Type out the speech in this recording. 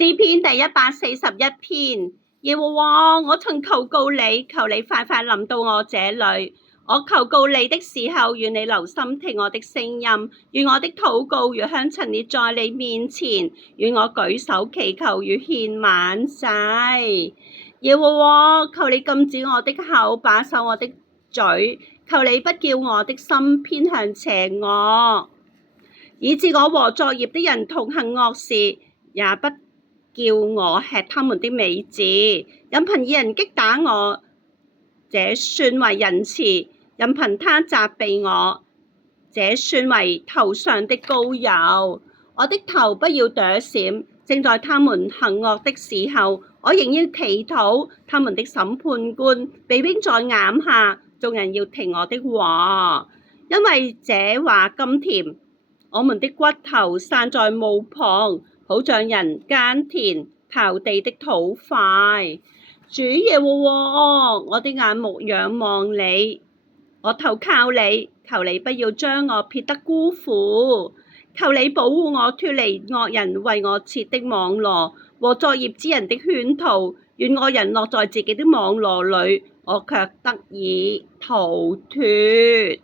詩篇第141篇，耶和華，我曾求告你，求你快快臨到我這裏。我求告你的時候，願你留心聽我的聲音，願我的禱告如香陳列在你面前，願我舉手祈求如獻晚祭。耶和華，求你禁止我的口，把守我的嘴，求你不叫我的心偏向邪惡，以致我和作孽的人同行惡事，也不叫我吃他們的美子。任憑義人擊打我，這算為仁慈；任憑他責備我，這算為頭上的膏油。我的頭不要躲閃，正在他們行惡的時候，我仍要祈禱。他們的審判官被扔在眼下，眾人要聽我的話，因為這話甘甜。我們的骨頭散在墓旁，好像人耕田刨地的土塊。主耶和華，我的眼目仰望你，我投靠你，求你不要將我撇得孤苦，求你保護我脫離惡人為我設的網羅和作孽之人的圈套。願惡人落在自己的網羅裡，我卻得以逃脫。